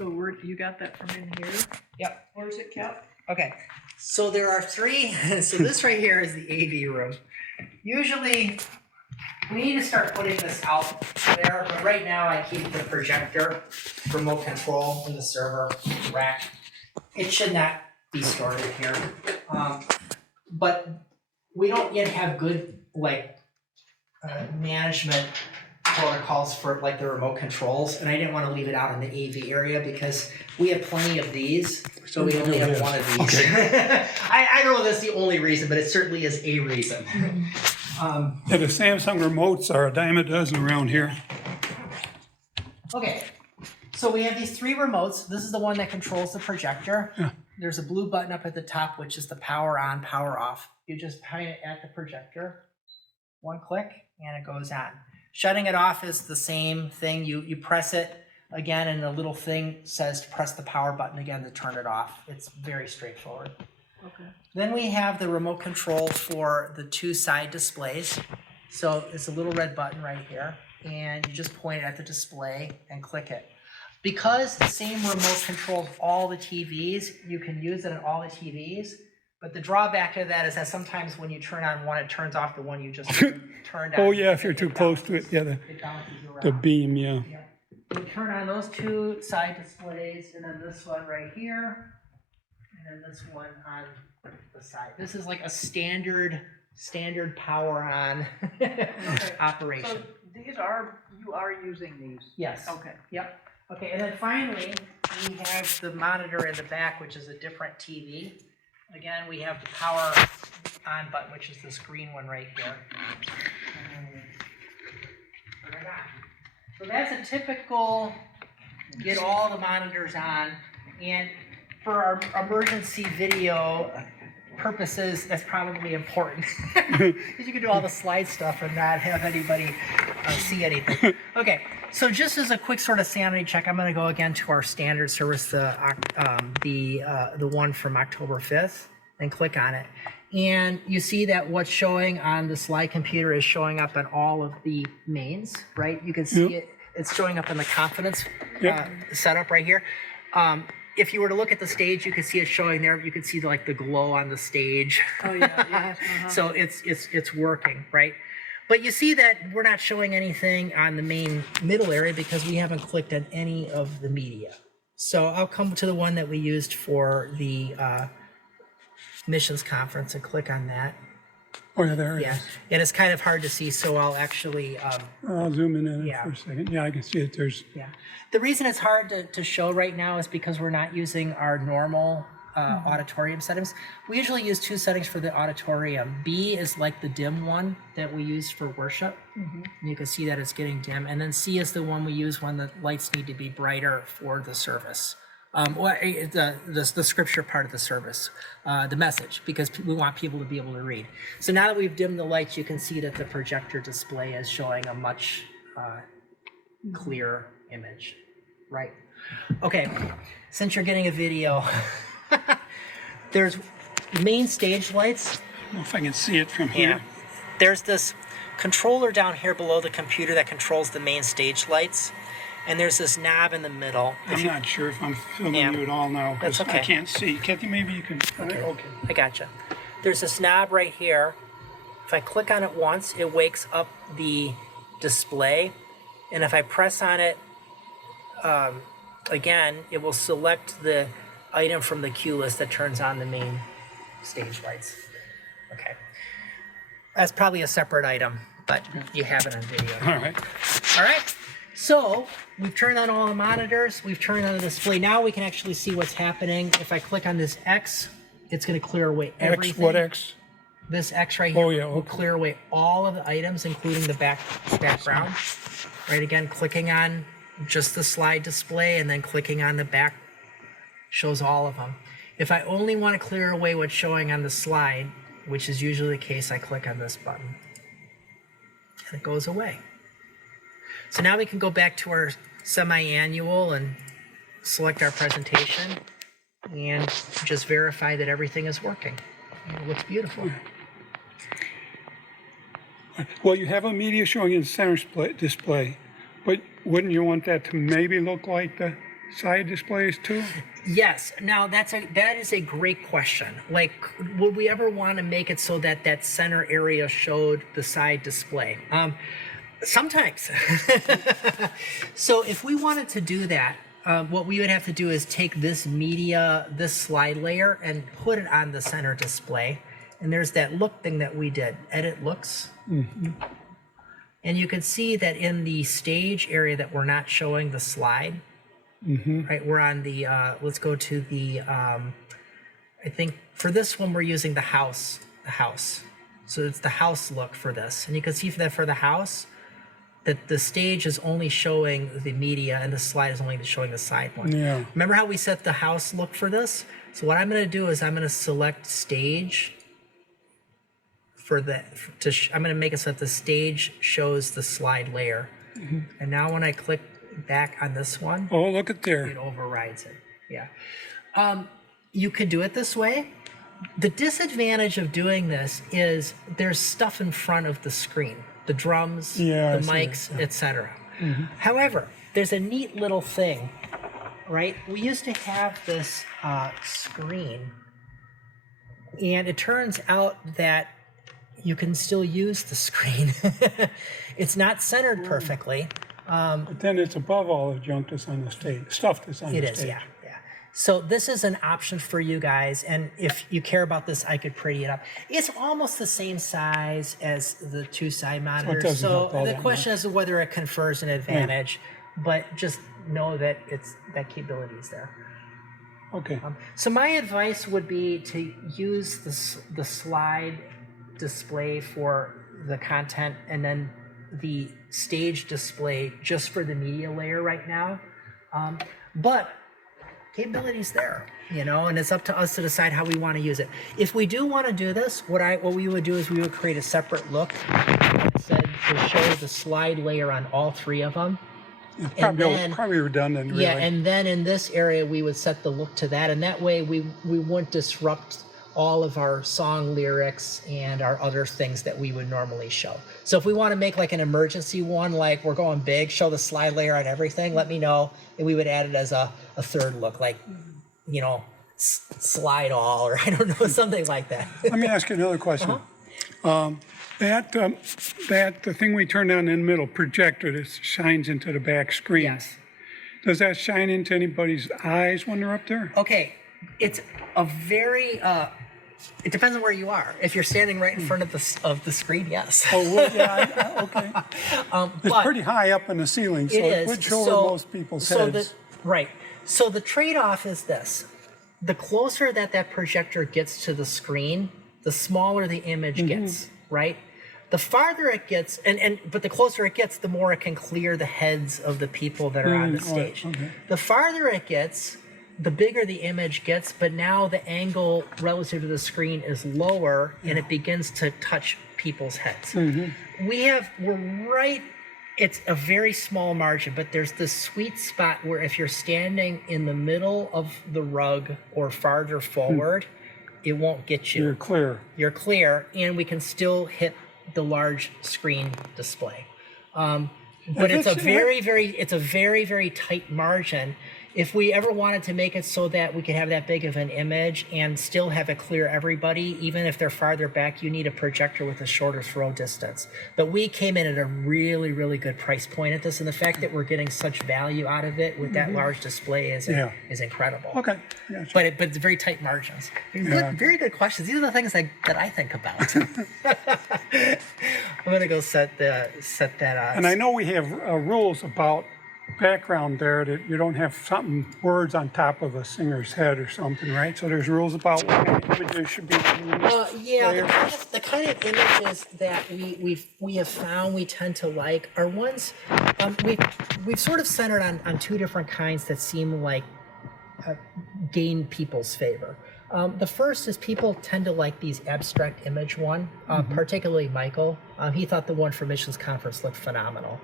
So you got that from in here? Yep. Where's it kept? Okay. So there are three. So this right here is the AV room. Usually, we need to start putting this out there, but right now I keep the projector remote control in the server rack. It should not be stored in here. But we don't yet have good management protocols for like the remote controls, and I didn't want to leave it out in the AV area because we have plenty of these, so we only have one of these. Okay. I don't know if that's the only reason, but it certainly is a reason. Yeah, the Samsung remotes are a dime a dozen around here. Okay, so we have these three remotes. This is the one that controls the projector. Yeah. There's a blue button up at the top, which is the power on, power off. You just point it at the projector, one click, and it goes on. Shutting it off is the same thing. You press it again, and the little thing says to press the power button again to turn it off. It's very straightforward. Okay. Then we have the remote control for the two side displays. So it's a little red button right here, and you just point it at the display and click it. Because the same remote controls all the TVs, you can use it on all the TVs. But the drawback to that is that sometimes when you turn on one, it turns off the one you just turned on. Oh yeah, if you're too close to it, yeah, the beam, yeah. Yeah. You turn on those two side displays, and then this one right here, and then this one on the side. This is like a standard power on operation. So you are using these? Yes. Okay. Yep. Okay, and then finally, we have the monitor in the back, which is a different TV. Again, we have the power on button, which is this green one right here. So that's a typical get all the monitors on, and for our emergency video purposes, that's probably important because you can do all the slide stuff and not have anybody see anything. Okay, so just as a quick sort of sanity check, I'm going to go again to our standard service, the one from October 5th, and click on it. And you see that what's showing on the slide computer is showing up on all of the mains, right? You can see it. It's showing up in the confidence setup right here. If you were to look at the stage, you can see it showing there. You can see like the glow on the stage. Oh yeah. So it's working, right? But you see that we're not showing anything on the main middle area because we haven't clicked on any of the media. So I'll come to the one that we used for the missions conference and click on that. Oh yeah, there it Yeah, is. and it's kind of hard to see, so I'll actually I'll zoom in on it Yeah. for a second. Yeah, I can see it. There's The reason it's hard to show right now is because we're not using our normal auditorium settings. We usually use two settings for the auditorium. B is like the dim one that we use for worship. And you can see that it's getting dim. And then C is the one we use when the lights need to be brighter for the service. The scripture part of the service, the message, because we want people to be able to read. So now that we've dimmed the lights, you can see that the projector display is showing a much clearer image, right? Okay, since you're getting a video, there's main stage lights. I don't know if I can see it from here. There's this controller down here below the computer that controls the main stage lights. And there's this knob in the middle. I'm not sure if I'm filming you at all now because That's okay. I can't see. Kathy, maybe you can. Okay. I gotcha. There's this knob right here. If I click on it once, it wakes up the display. And if I press on it again, it will select the item from the queue list that turns on the main stage lights. Okay. That's probably a separate item, but you have it on video. All right. All right. So we've turned on all the monitors. We've turned on the display. Now we can actually see what's happening. If I click on this X, it's going to clear away everything. X, what X? This X right here yeah, will okay. clear away all of the items, including the background. Right, again, clicking on just the slide display and then clicking on the back shows all of them. If I only want to clear away what's showing on the slide, which is usually the case, I click on this button. And it goes away. So now we can go back to our semi-annual and select our presentation and just verify that everything is working. It looks beautiful. Well, you have a media showing in center display, but wouldn't you want that to maybe look like the side displays too? Yes. Now that is a great question. Like, would we ever want to make it so that that center area showed the side display? Sometimes. So if we wanted to do that, what we would have to do is take this media, this slide layer, and put it on the center display. And there's that look thing that we did, edit looks. And you can see that in the stage area that we're not showing the slide. Right, we're on the, let's go to the, I think for this one, we're using the house. So it's the house look for this. And you can see that for the house, that the stage is only showing the media and the slide is only showing the side one. Yeah. Remember how we set the house look for this? So what I'm going to do is I'm going to select stage for the, I'm going to make it so that the stage shows the slide layer. And now when I click back on this one, Oh, look at there. it overrides it. Yeah. You could do it this way. The disadvantage of doing this is there's stuff in front of the screen, the drums, Yeah, I the see mics, that, yeah. etc. However, there's a neat little thing, right? We used to have this screen, and it turns out that you can still use the screen. It's not centered perfectly. But then it's above all the junk that's on the stage, stuff that's on It the is, stage. yeah. So this is an option for you guys, and if you care about this, I could pretty it up. It's almost the same size as the two side monitors, doesn't help so all the that question is whether it confers an advantage, but just know that that capability is there. Okay. So my advice would be to use the slide display for the content, and then the stage display just for the media layer right now. But capability's there, and it's up to us to decide how we want to use it. If we do want to do this, what we would do is we would create a separate look that said to show the slide layer on all three of them. Probably redundant, really. Yeah, and then in this area we would set the look to that, and that way we wouldn't disrupt all of our song lyrics and our other things that we would normally show. So if we want to make like an emergency one, like we're going big, show the slide layer on everything, let me know, and we would add it as a third look, like, slide all, or I don't know, something like that. Let me ask you another question. The thing we turn on in the middle, projector that shines into the back screen. Yes. Does that shine into anybody's eyes when they're up there? Okay, it's a very, it depends on where you are. If you're standing right in front of the screen, yes. Oh, well, yeah, okay. It's but pretty high up in the ceiling, so it would show over most people's heads. Right. So the trade-off is this. The closer that projector gets to the screen, the smaller the image gets, right? The farther it gets, but the closer it gets, the more it can clear the heads of the people that are on the stage. Okay. The farther it gets, the bigger the image gets, but now the angle relative to the screen is lower, and it begins to touch people's heads. It's a very small margin, but there's this sweet spot where if you're standing in the middle of the rug or farther forward, it won't get you. You're clear. You're clear, and we can still hit the large screen display. But it's a very, very tight margin. If we ever wanted to make it so that we could have that big of an image and still have it clear everybody, even if they're farther back, you need a projector with a shorter throw distance. But we came in at a really, really good price point at this, and the fact that we're getting such value out of it with that large display is incredible. Okay. Gotcha. But it's very tight margins. Very good questions. These are the things that I think about. I'm gonna go set that up. And I know we have rules about background there that you don't have words on top of a singer's head or something, right? So there's rules about what kind of images should be used. The kind of images that we have found we tend to like are ones we've sort of centered on two different kinds that seem like gain people's favor. The first is people tend to like these abstract image one, particularly Michael. He thought the one for Missions Conference looked phenomenal.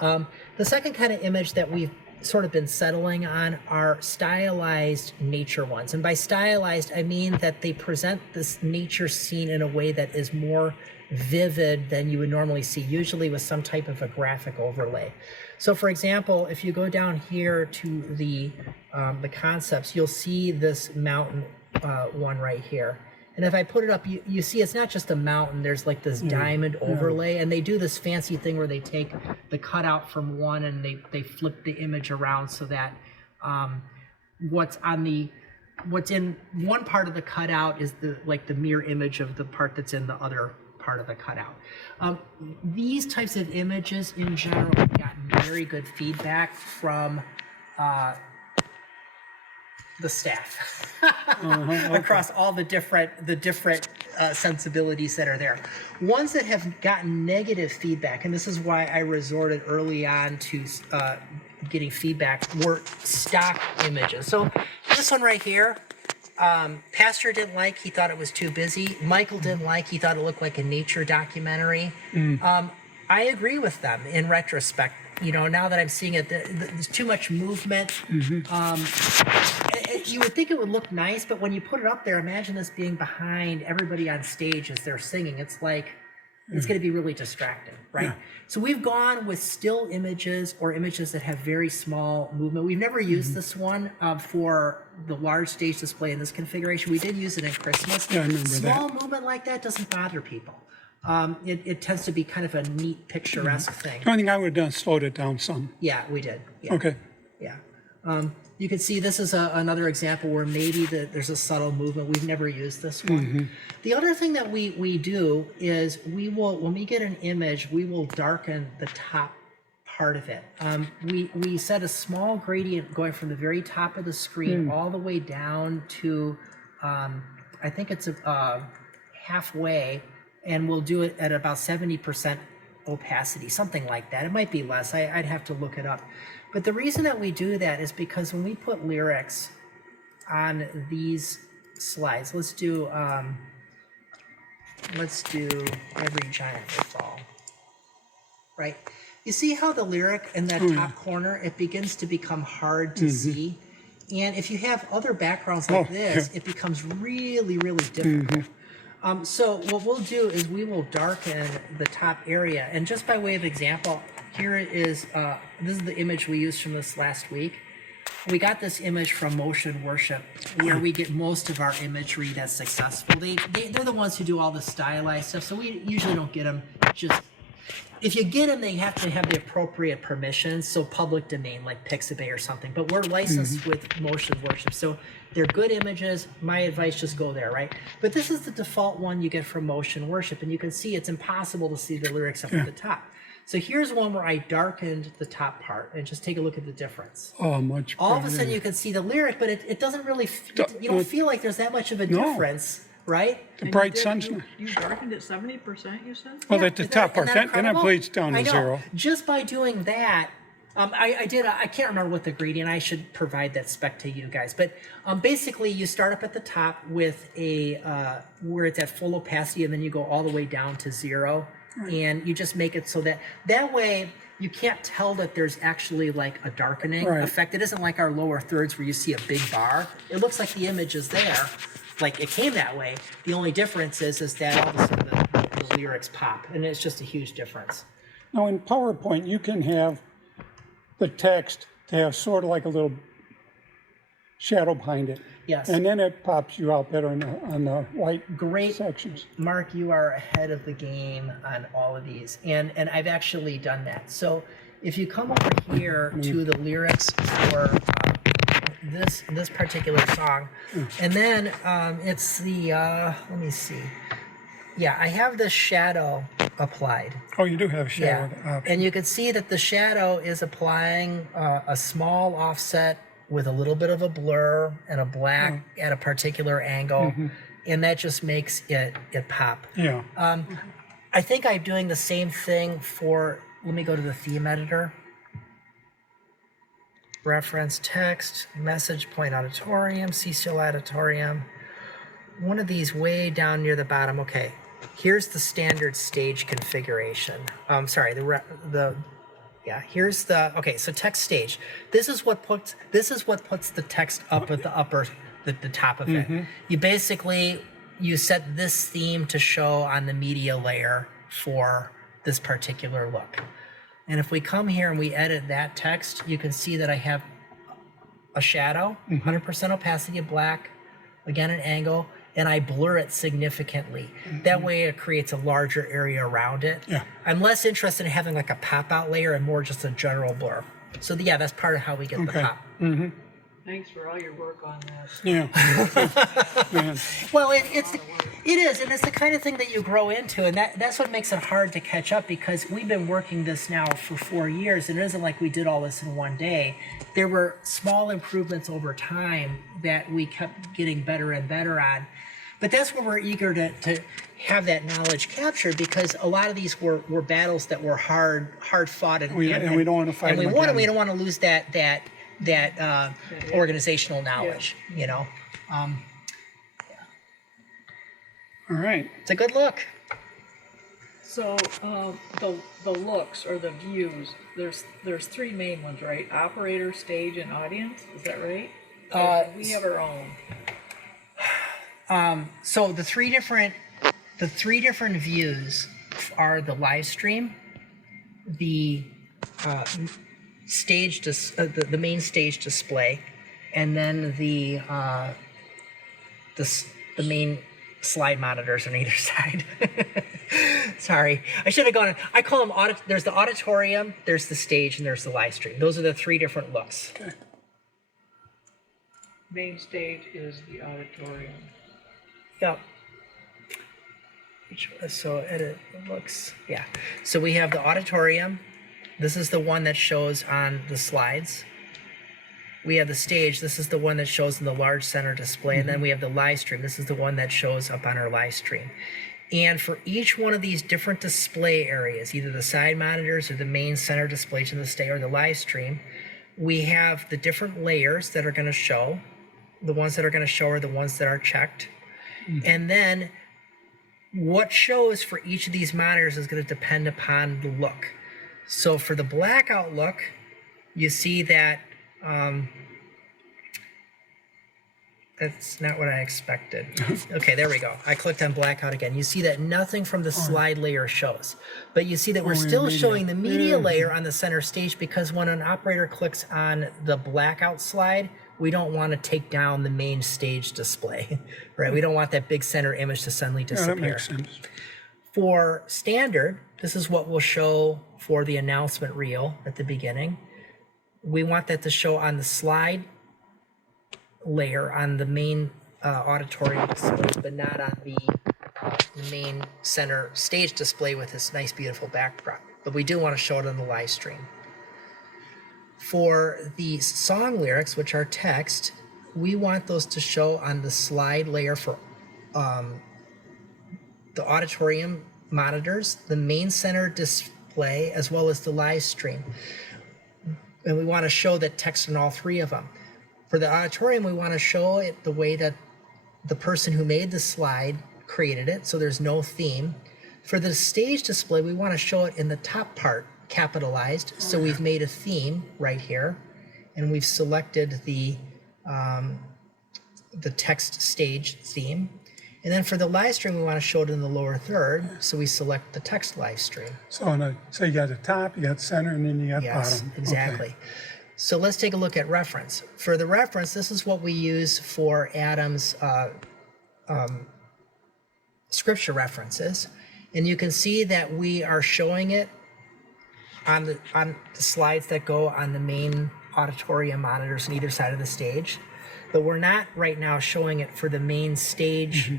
The second kind of image that we've sort of been settling on are stylized nature ones. And by stylized, I mean that they present this nature scene in a way that is more vivid than you would normally see, usually with some type of a graphic overlay. So for example, if you go down here to the concepts, you'll see this mountain one right here. And if I put it up, you see it's not just a mountain, there's like this diamond overlay, and they do this fancy thing where they take the cutout from one and they flip the image around so that what's in one part of the cutout is the mirror image of the part that's in the other part of the cutout. These types of images in general have gotten very good feedback from the staff across all the different sensibilities that are there. Ones that have gotten negative feedback, and this is why I resorted early on to getting feedback, were stock images. So this one right here, Pastor didn't like, he thought it was too busy. Michael didn't like, he thought it looked like a nature documentary. I agree with them in retrospect. You know, now that I'm seeing it, there's too much movement. You would think it would look nice, but when you put it up there, imagine this being behind everybody on stage as they're singing. It's like, it's going to be really distracting, right? Yeah. So we've gone with still images or images that have very small movement. We've never used this one for the large stage display in this configuration. We did use it in Christmas. Yeah, I remember small that. movement like that doesn't bother people. It tends to be kind of a neat, picturesque thing. The only thing I would have done is slowed it down some. Yeah, we did. Yeah. Okay. Yeah. You can see this is another example where maybe there's a subtle movement. We've never used this one. The other thing that we do is when we get an image, we will darken the top part of it. We set a small gradient going from the very top of the screen all the way down to, I think it's halfway, and we'll do it at about 70% opacity, something like that. It might be less. I'd have to look it up. But the reason that we do that is because when we put lyrics on these slides, let's do Every Giant Will Fall, right? You see how the lyric in that top corner, it begins to become hard to see? And if you have other backgrounds like this, it becomes really, really difficult. So what we'll do is we will darken the top area. And just by way of example, here is, this is the image we used from this last week. We got this image from Motion Worship, where we get most of our imagery that's successful. They're the ones who do all the stylized stuff, so we usually don't get them just... If you get them, they have to have the appropriate permissions, so public domain, like Pixabay or something. But we're licensed with Motion Worship, so they're good images. My advice, just go there, right? But this is the default one you get from Motion Worship, and you can see it's impossible to see the lyrics up at the top. So here's one where I darkened the top part, and just take a look at the difference. Oh, much better. All of a sudden you can see the lyric, but it doesn't really, you don't feel like there's that much of a difference, right? The bright sunshine. You darkened it 70%, you said? Well, at the top part, then it bleeds down to zero. Just by doing that, I can't remember what the gradient, I should provide that spec to you guys, but basically you start up at the top with where it's at full opacity, and then you go all the way down to zero, and you just make it so that way you can't tell that there's actually like a darkening effect. It isn't like our lower thirds where you see a big bar. It looks like the image is there, like it came that way. The only difference is that all of a sudden the lyrics pop, and it's just a huge difference. Now in PowerPoint, you can have the text to have sort of like a little shadow behind it. Yes. And then it pops you out better on the white sections. Mark, you are ahead of the game on all of these. And I've actually done that. So if you come over here to the lyrics for this particular song, and then it's the, let me see. Yeah, I have this shadow applied. Oh, you do have a shadow option. And you can see that the shadow is applying a small offset with a little bit of a blur and a black at a particular angle, and that just makes it pop. Yeah. I think I'm doing the same thing for, let me go to the theme editor. Reference text, message point auditorium, CCL auditorium. One of these way down near the bottom. Okay, here's the standard stage configuration. Sorry, the Yeah, here's the, okay, so text stage. This is what puts the text up at the top of it. You basically, you set this theme to show on the media layer for this particular look. And if we come here and we edit that text, you can see that I have a shadow, 100% opacity of black, again an angle, and I blur it significantly. That way it creates a larger area around it. Yeah. I'm less interested in having like a pop-out layer and more just a general blur. So yeah, that's part of how we get the pop. Thanks for all your work on this. Yeah. Man. Well, it is, and it's the kind of thing that you grow into, and that's what makes it hard to catch up, because we've been working this now for 4 years, and it isn't like we did all this in one day. There were small improvements over time that we kept getting better and better on. But that's where we're eager to have that knowledge captured, because a lot of these were battles that were hard fought, and we don't want to fight and we them want again. we don't want to lose that organizational knowledge. You know, All right. it's a good look. So the looks or the views, there's three main ones, right? Operator, stage, and audience. Is that right? We have our own. So the three different views are the live stream, the the main stage display, and then the main slide monitors on either side. Sorry, I should have gone. I call them there's the auditorium, there's the stage, and there's the live stream. Those are the three different looks. Okay. Main stage is the auditorium. Yep. So edit looks. Yeah. So we have the auditorium. This is the one that shows on the slides. We have the stage. This is the one that shows in the large center display. And then we have the live stream. This is the one that shows up on our live stream. And for each one of these different display areas, either the side monitors or the main center display to the stage or the live stream, we have the different layers that are going to show. The ones that are going to show are the ones that are checked. And then what shows for each of these monitors is going to depend upon the look. So for the blackout look, you see that that's not what I expected. Okay, there we go. I clicked on blackout again. You see that nothing from the slide layer shows. But you see that we're still showing the media layer on the center stage, because when an operator clicks on the blackout slide, we don't want to take down the main stage display, right? We don't want that big center image to suddenly disappear. That makes sense. For standard, this is what we'll show for the announcement reel at the beginning. We want that to show on the slide layer on the main auditorium display, but not on the main center stage display with this nice, beautiful backdrop. But we do want to show it on the live stream. For the song lyrics, which are text, we want those to show on the slide layer for the auditorium monitors, the main center display, as well as the live stream. And we want to show that text on all three of them. For the auditorium, we want to show it the way that the person who made the slide created it, so there's no theme. For the stage display, we want to show it in the top part, capitalized, so we've made a theme right here, and we've selected the text stage theme. And then for the live stream, we want to show it in the lower third, so we select the text live stream. So, so you got the top, you got center, and then you got Yes, bottom. exactly. Okay. So let's take a look at reference. For the reference, this is what we use for Adam's scripture references. And you can see that we are showing it on the slides that go on the main auditorium monitors on either side of the stage. But we're not right now showing it for the main stage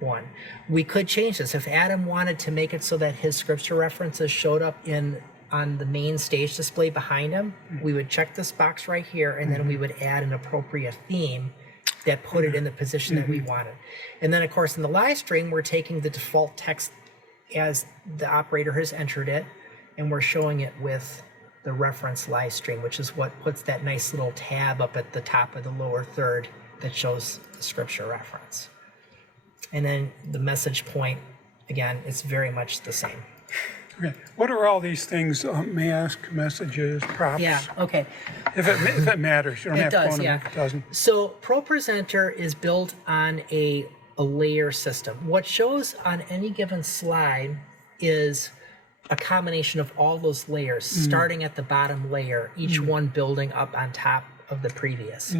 one. We could change this. If Adam wanted to make it so that his scripture references showed up on the main stage display behind him, we would check this box right here, and then we would add an appropriate theme that put it in the position that we wanted. And then, of course, in the live stream, we're taking the default text as the operator has entered it, and we're showing it with the reference live stream, which is what puts that nice little tab up at the top of the lower third that shows the scripture reference. And then the message point, again, it's very much the same. Okay. What are all these things, mask, messages, props? Yeah, okay. If it matters, you don't It have to does, Oh, go yeah. into it if it doesn't. So ProPresenter is built on a layer system. What shows on any given slide is a combination of all those layers, starting at the bottom layer, each one building up on top of the previous.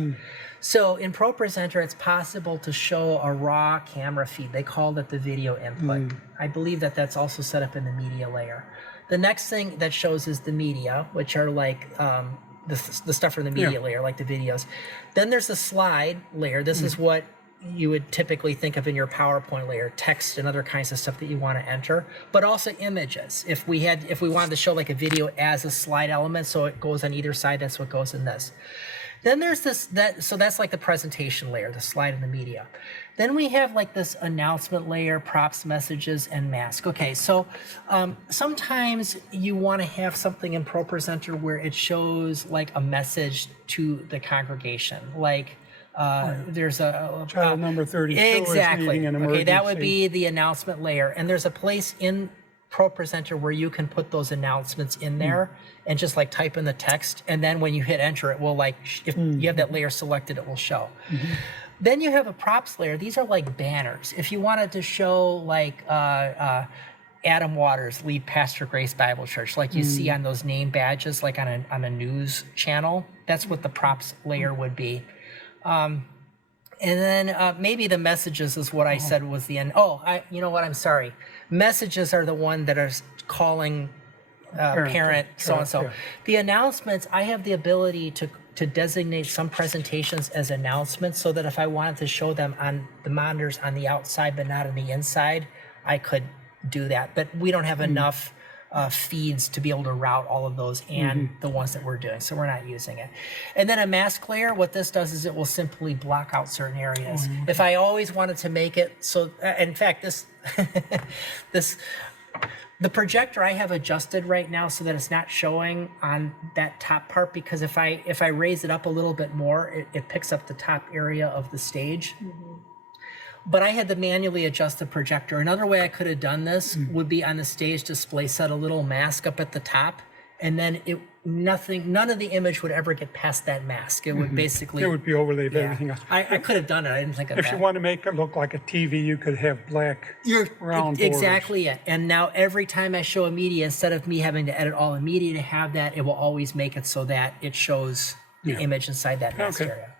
So in ProPresenter, it's possible to show a raw camera feed. They call that the video input. I believe that that's also set up in the media layer. The next thing that shows is the media, which are like the stuff from the media layer, like the videos. Then there's the slide layer. This is what you would typically think of in your PowerPoint layer, text and other kinds of stuff that you want to enter, but also images. If we wanted to show like a video as a slide element, so it goes on either side, that's what goes in this. Then there's so that's like the presentation layer, the slide and the media. Then we have like this announcement layer, props, messages, and mask. Okay, so sometimes you want to have something in ProPresenter where it shows like a message to the congregation, like there's a Child number 32 exactly. is needing an emergency. Okay, that would be the announcement layer, and there's a place in ProPresenter where you can put those announcements in there and just like type in the text, and then when you hit enter, it will like if you have that layer selected, it will show. Then you have a props layer. These are like banners. If you wanted to show like Adam Waters, lead pastor, Grace Bible Church, like you see on those name badges, like on a news channel, that's what the props layer would be. And then maybe the messages is what I said was the end. Oh, you know what? I'm sorry. Messages are the one that are calling parent so and so. Yeah. The announcements, I have the ability to designate some presentations as announcements, so that if I wanted to show them on the monitors on the outside but not on the inside, I could do that. But we don't have enough feeds to be able to route all of those and the ones that we're doing, so we're not using it. And then a mask layer, what this does is it will simply block out certain areas. If I always wanted to make it so, in fact, the projector I have adjusted right now so that it's not showing on that top part, because if I raise it up a little bit more, it picks up the top area of the stage. But I had to manually adjust the projector. Another way I could have done this would be on the stage display, set a little mask up at the top, and then none of the image would ever get past that mask. It would basically... It would be overlaid with everything else. I could have done it. I didn't think of that. If you want to make it look like a TV, you could have black round borders. Exactly it. And now every time I show a media, instead of me having to edit all the media to have that, it will always make it so that it shows the image inside that mask area.